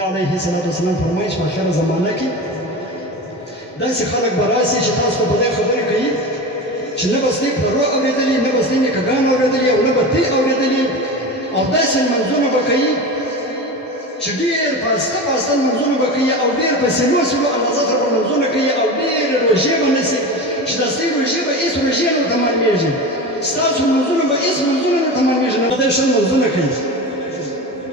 عليه الصلاة والسلام فرمایي چې په آخره زمانه کې داسې خلک به راسي چې تاسو ته به دا خبرې کوي چې نه به ستاسې پلرو اورېدلي، نه به ستاسې نیکهګان اورېدلي او نه به ته اورېدلي، او داسې لمونځونه به کوي چې ډېر پاسته پاسته لمونځونه به کوي او ډېر په سلو سلو اندازه سره به لمونځونه کوي او ډېرې روژې به نیسي چې د ستاسې روژې به هېڅ روژې نه ورته معلومېږي، ستاسو لمونځونه به هېڅ لمونځونه نه ورته معلومېږي، نه به ښه لمونځونه کوي.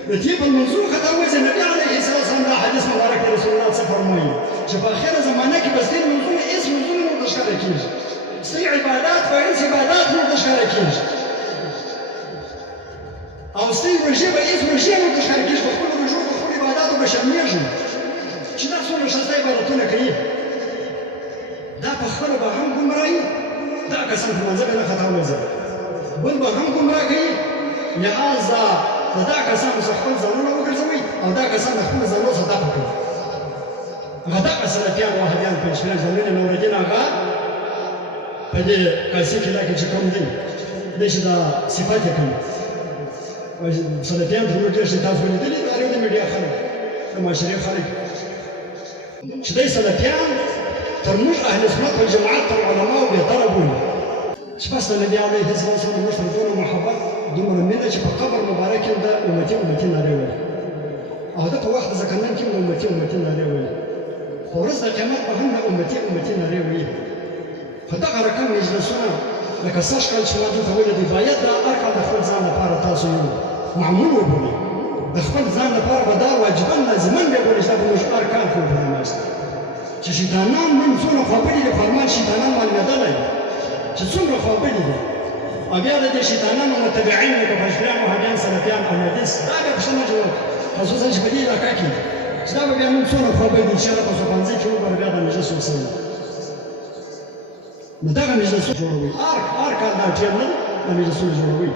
د دې په لمونځونو ختم وځي نبي علیه السلام دا حدیث مبارک دی رسول الله څه فرمایي چې په آخره زمانه کې به ستاسې لمونځونه هېڅ لمونځونه نه ورته ښکاره کېږي، ستاسې عبادات به هېڅ عبادات نه ورته ښکاره کېږي او ستاسې روژې به هېڅ روژې نه ورته ښکاره کېږي، په خپلو روژو په خپلو عباداتو به شرمېږي چې دا څومره ښایسته عبادتونه کوي. دا په خپله به هم ګمراهي، دا کسان په منځه به نه خطا وځي، بل به هم ګمراه کوي، لهذا د دا کسانو څخه خپل ځانونه وګرځوئ او دا کسان د خپلو ځانونو څخه دفع کړئ. هغه دغه سلفیان وهابیان په شمېر زمین نورالدین هغه په دې قاسي کیلا کې چې کوم دی دی چې دا صفات یې کوي سلفیان زموږ ډېر چې تاسو ولیدلي د هغې د میډیا خلک د معاشرې خلک چې دی سلفیان تر موږ اهل سنت والجماعت تر علماو بهتره بولي چې بس د نبي علیه السلام موږ ته دومره محبت دومره مینه چې په قبر مبارک کې د امتي امتي نارې ویل او ده په وخت د زکندن کې د امتي امتي نارې ویل، په ورځ د قیامت به هم د امتي امتي نارې ویل. خو دغه رقم مجلسونه لکه سږ کال چې ما دلته ولیدې باید دا هر کال د خپل ځان لپاره تاسو یو معمول وبولئ، د خپل ځان لپاره به دا واجبا لازما بیا بولئ چې دا به موږ هر کال کوو په نماز چې شیطانان نن څومره خوابدي دي، فرمان شیطانان معلومېدلی چې څومره خوابدي دي او بیا د دې شیطانانو متبعین لکه بشریان وهابیان سلفیان احمدیس دا بیا پوښتنه جوړه خصوصا چې په دې علاقه کې چې دا به بیا نن څومره خوابدي چې هغه په ښوونځي کې وګوره بیا د مجلس وسوي نو دغه مجلسونه جوړوي هر کال دا ټیم نه د مجلسونه جوړوي.